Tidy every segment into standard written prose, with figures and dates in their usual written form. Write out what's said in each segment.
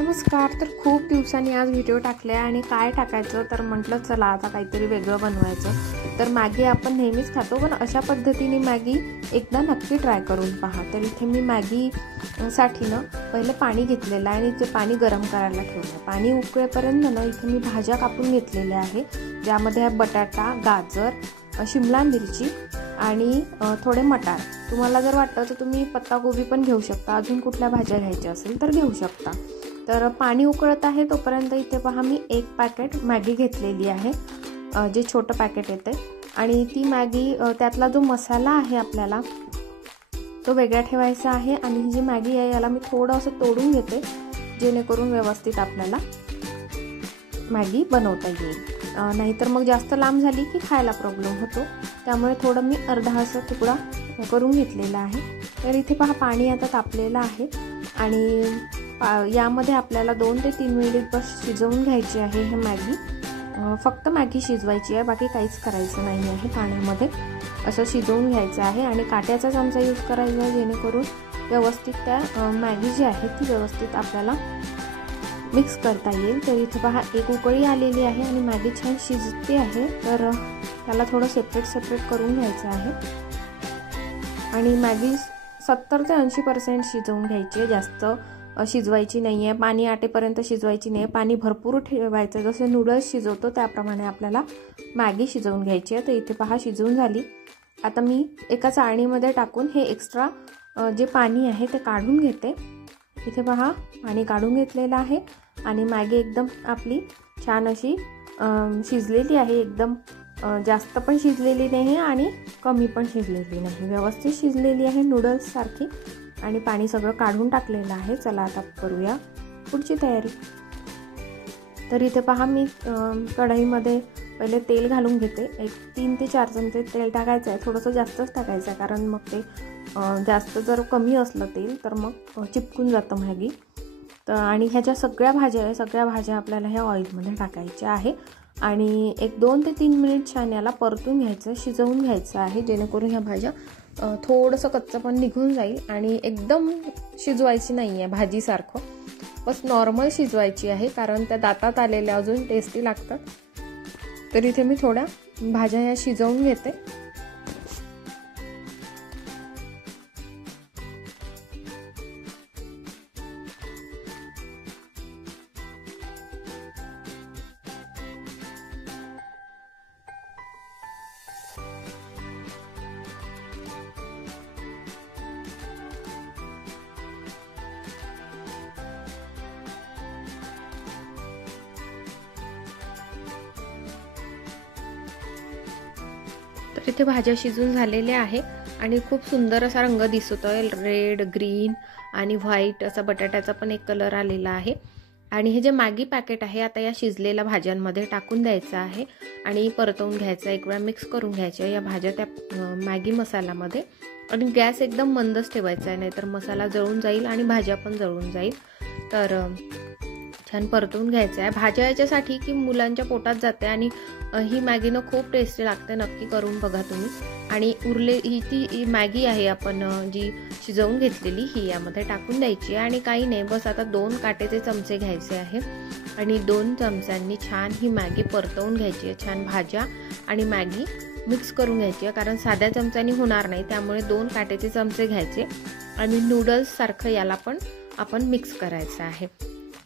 नमस्कार। तर खूप दिवसांनी आज व्हिडिओ टाकले आणि काय टाकायचं तर म्हटलं चला आता काहीतरी वेगळं बनवायचं। तर मॅगी आपण नेहमीच खातो पण अशा पद्धतीने मॅगी एकदा नक्की ट्राय करून पहा। तर इथे मी मॅगी साठी ना पहिले पाणी घेतलेलं आहे आणि ते पाणी गरम करायला ठेवलं। पाणी उकळेपर्यंत ना इथे मी भाज्या कापून घेतलेल्या आहे, ज्यामध्ये आहे बटाटा, गाजर, शिमला मिरची आणि थोडे मटार। तुम्हाला जर वाटलं तर तुम्ही पत्तागोबी पण घेऊ शकता, अजून कुठल्या भाज्या घ्यायच्या असेल तर घेऊ शकता। तर पाणी उकळत आहे तोपर्यंत इथे पहा मी एक पॅकेट मॅगी घेतलेली आहे, जे छोटं पॅकेट येते। आणि ती मॅगी त्यातला जो मसाला आहे आपल्याला तो वेगळा ठेवायचा आहे। आणि ही जी मॅगी आहे याला मी थोडं असं तोडून घेते, जेणेकरून व्यवस्थित आपल्याला मॅगी बनवता येईल। नाहीतर मग जास्त लांब झाली की खायला प्रॉब्लेम होतो, त्यामुळे थोडं मी अर्धा असा तुकडा करून घेतलेला आहे। तर इथे पहा पाणी आता तापलेलं आहे आणि यामध्ये आपल्याला 2 ते 3 मिनिट बस शिजवून घ्यायची आहे हे मॅगी। फक्त मॅगी शिजवायची आहे, बाकी काहीच करायचं नाही आहे। पाण्यामध्ये असं शिजवून घ्यायचं आहे आणि काट्याचा चमचा यूज करायचा आहे, जेणेकरून व्यवस्थित त्या मॅगी जी आहे ती व्यवस्थित आपल्याला मिक्स करता येईल। तर इथे पहा एक उकळी आलेली आहे आणि मॅगी छान शिजते आहे, तर त्याला थोडं सेपरेट करून घ्यायचं आहे। आणि मॅगी 70 ते 80% शिजवून घ्यायची आहे, जास्त शिजवायची नाही आहे। पाणी आटेपर्यंत शिजवायची नाही आहे, पाणी भरपूर ठेवायचं, जसे नूडल्स शिजवतो त्याप्रमाणे आपल्याला मॅगी शिजवून घ्यायची आहे। तर इथे पहा शिजवून झाली। आता मी एका चाळणीमध्ये टाकून हे एक्स्ट्रा जे पाणी आहे ते काढून घेते। इथे पहा पाणी काढून घेतलेलं आहे आणि मॅगी एकदम आपली छान अशी शिजलेली आहे, एकदम जास्त पण शिजलेली नाही आणि कमी पण शिजलेली नाही, व्यवस्थित शिजलेली आहे नूडल्स सारखी। आणि पाणी सगळं काढून टाकलेलं आहे। चला आता करूया पुढची तयारी। तर इथे पहा मी कढईमध्ये पहिले तेल घालून घेते। एक 3 ते 4 चमचे तेल टाकायचं आहे, थोडंसं जास्तच टाकायचं आहे, कारण मग ते जास्त जर कमी असलं तेल तर मग चिपकून जातं मॅगी। तर आणि ह्याच्या सगळ्या भाज्या आपल्याला ह्या ऑइलमध्ये टाकायच्या आहे आणि एक 2 ते 3 मिनिट छान याला परतून घ्यायचं, शिजवून घ्यायचं आहे, जेणेकरून ह्या भाज्या थोडंसं कच्चं पण निघून जाईल। आणि एकदम शिजवायची नाही आहे भाजीसारखं, बस नॉर्मल शिजवायची आहे, कारण त्या दातात आलेल्या अजून टेस्टी लागतात। तर इथे मी थोड्या भाज्या ह्या शिजवून घेते। तर इथे भाज्या शिजून झालेल्या आहे आणि खूप सुंदर असा रंग दिसत आहे, रेड, ग्रीन आणि व्हाईट असा बटाट्याचा पण एक कलर आलेला आहे। आणि हे जे मॅगी पॅकेट आहे आता या शिजलेल्या भाज्यांमध्ये टाकून द्यायचं आहे आणि परतवून घ्यायचं, एक वेळा मिक्स करून घ्यायच्या या भाज्या त्या मॅगी मसाल्यामध्ये। आणि गॅस एकदम मंदच ठेवायचा आहे, नाहीतर मसाला जळून जाईल आणि भाज्या पण जळून जाईल। तर छान परतवून घ्यायचं आहे। भाज्या याच्यासाठी की मुलांच्या पोटात जाते आणि ही मॅगी ना खूप टेस्टी लागते, नक्की करून बघा तुम्ही। आणि ही ती मॅगी आहे आपण जी शिजवून घेतलेली ही यामध्ये टाकून द्यायची आहे। आणि काही नाही, बस आता 2 काटेचे चमचे घ्यायचे आहे आणि 2 चमच्यांनी छान ही मॅगी परतवून घ्यायची आहे। छान भाज्या आणि मॅगी मिक्स करून घ्यायची आहे, कारण साध्या चमच्यानी होणार नाही, त्यामुळे 2 काटेचे चमचे घ्यायचे आणि नूडल्स सारखं याला पण आपण मिक्स करायचं आहे।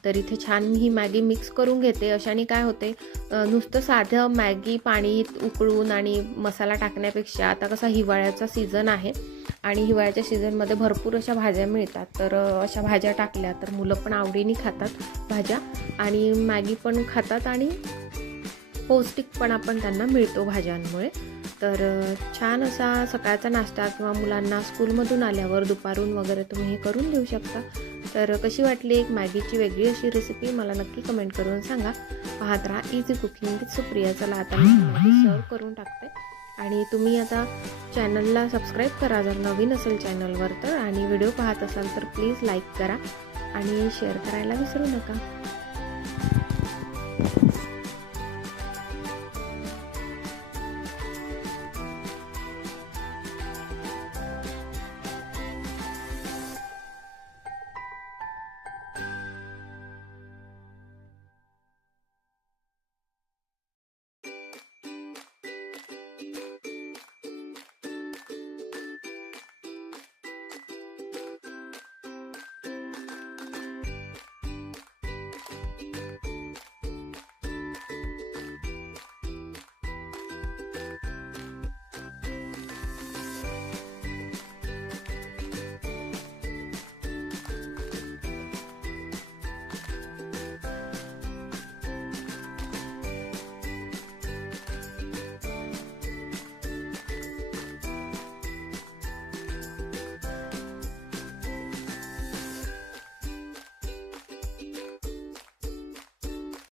तर इथे छान मी ही मॅगी मिक्स करून घेते। अशाने काय होते, नुसतं साधं मॅगी पाणी उकळून आणि मसाला टाकण्यापेक्षा, आता कसा हिवाळ्याचा सीझन आहे आणि हिवाळ्याच्या सीझनमध्ये भरपूर अशा भाज्या मिळतात, तर अशा भाज्या टाकल्या तर मुलं पण आवडीने खातात भाज्या आणि मॅगी पण खातात आणि पौष्टिकपणा पण त्यांना मिळतो भाज्यांमुळे। तर छान असा सकाळचा नाश्ता किंवा मुलांना स्कूलमधून आल्यावर दुपारून वगैरे तुम्ही हे करून देऊ शकता। तर कशी वाटली एक मॅगीची वेगळी अशी रेसिपी मला नक्की कमेंट करून सांगा। पाहत राहा इझी कुकिंग विथ सुप्रिया। चला आता मी मॅगी सर्व करून टाकते आणि तुम्ही आता चॅनलला सबस्क्राईब करा जर नवीन असेल चॅनलवर तर, आणि व्हिडिओ पाहत असाल तर प्लीज लाईक करा आणि शेअर करायला विसरू नका।